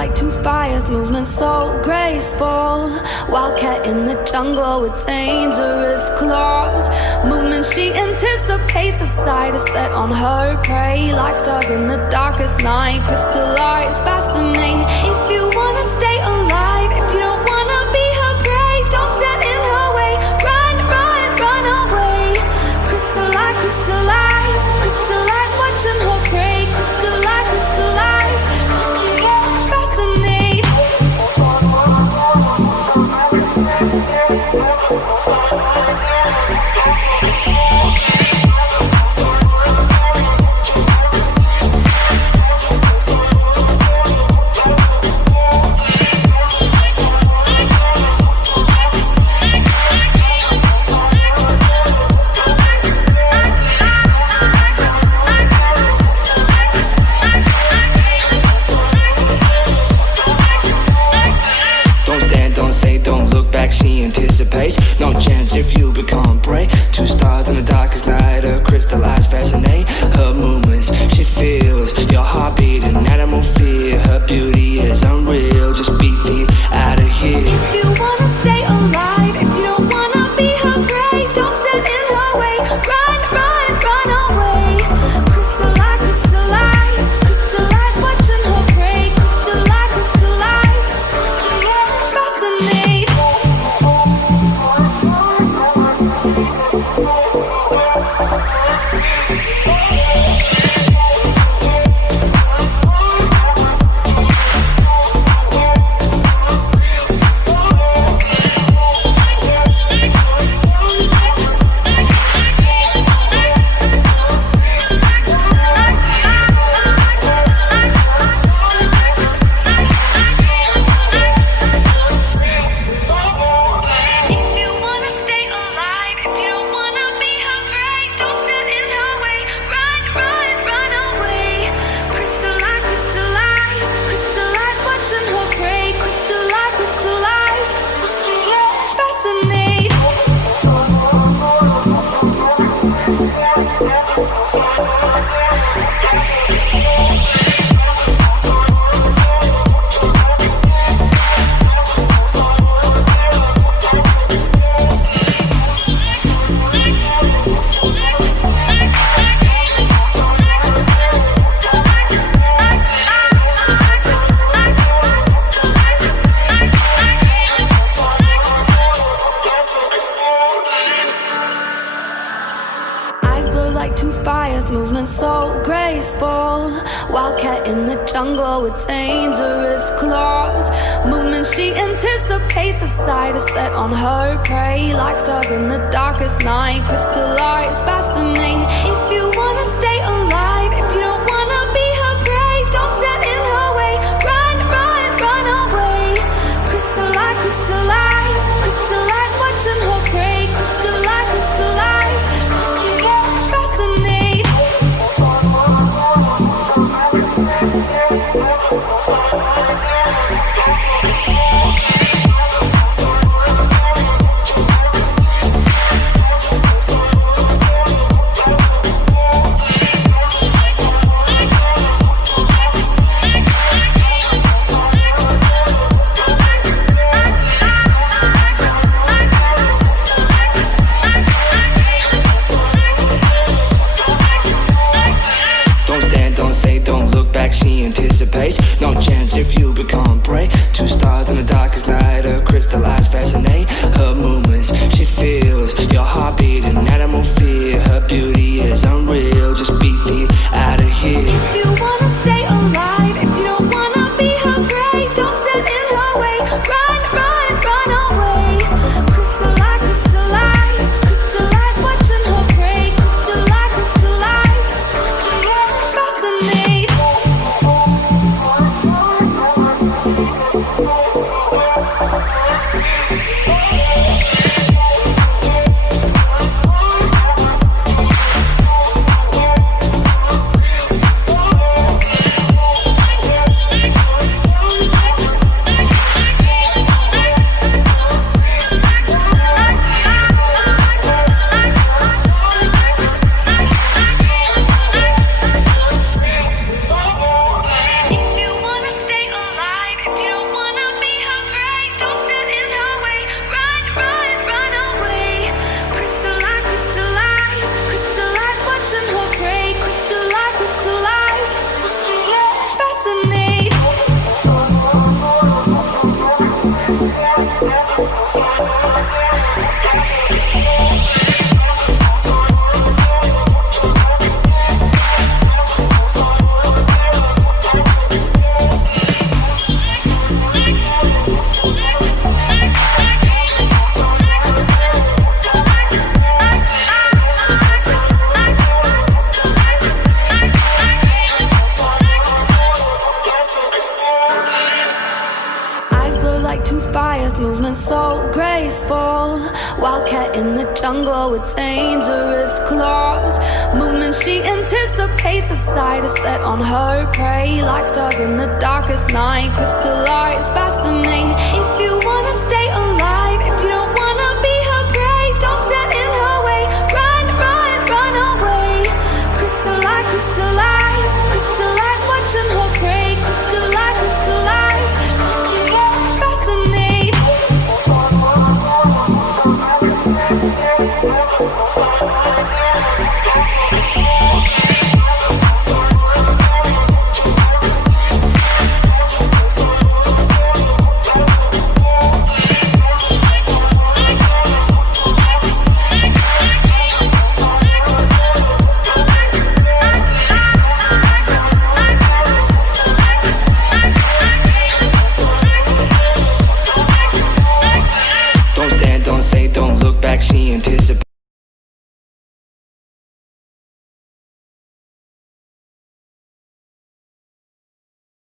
like two fires, movement so graceful. Wildcat in the jungle with dangerous claws. Movement she anticipates, a sight is set on her prey. Like stars in the darkest night, crystallized, fascinating. If you wanna stay alive, if you don't wanna be her prey, don't stand in her way. Run, run, run away. Crystallize, crystallize, crystallize, watching her prey. Crystallize, crystallize, fascinate. She anticipates, no chance if you become prey. Two stars in the darkest night, her crystallized fascinate. Her movements, she feels your heartbeat and animal fear. Her beauty is unreal, just be feet out of here. If you wanna stay alive, if you don't wanna be her prey, don't stand in her way. Run, run, run away. Crystallize, crystallize, crystallize, watching her prey. Crystallize, crystallize, fascinate. Movement so graceful. Wildcat in the jungle with dangerous claws. Movement she anticipates, a sight is set on her prey. Like stars in the darkest night, crystallized, fascinating. If you wanna stay alive, if you don't wanna be her prey, don't stand in her way. Run, run, run away. Crystallize, crystallize, crystallize, watching her prey. Crystallize, crystallize, fascinate. She anticipates, no chance if you become prey. Two stars in the darkest night, her crystallized fascinate. Her movements, she feels your heartbeat and animal fear. Her beauty is unreal, just be feet out of here. If you wanna stay alive, if you don't wanna be her prey, don't stand in her way. Run, run, run away. Crystallize, crystallize, crystallize, watching her prey. Crystallize, crystallize, fascinate. jungle with dangerous claws. Movement she anticipates, a sight is set on her prey. Like stars in the darkest night, crystallized, fascinate. If you wanna stay alive, if you don't wanna be her prey, don't stand in her way. Run, run, run away. Crystallize, crystallize, crystallize, watching her prey. Crystallize, crystallize, fascinate. Don't stand, don't say, don't look back, she anticipates.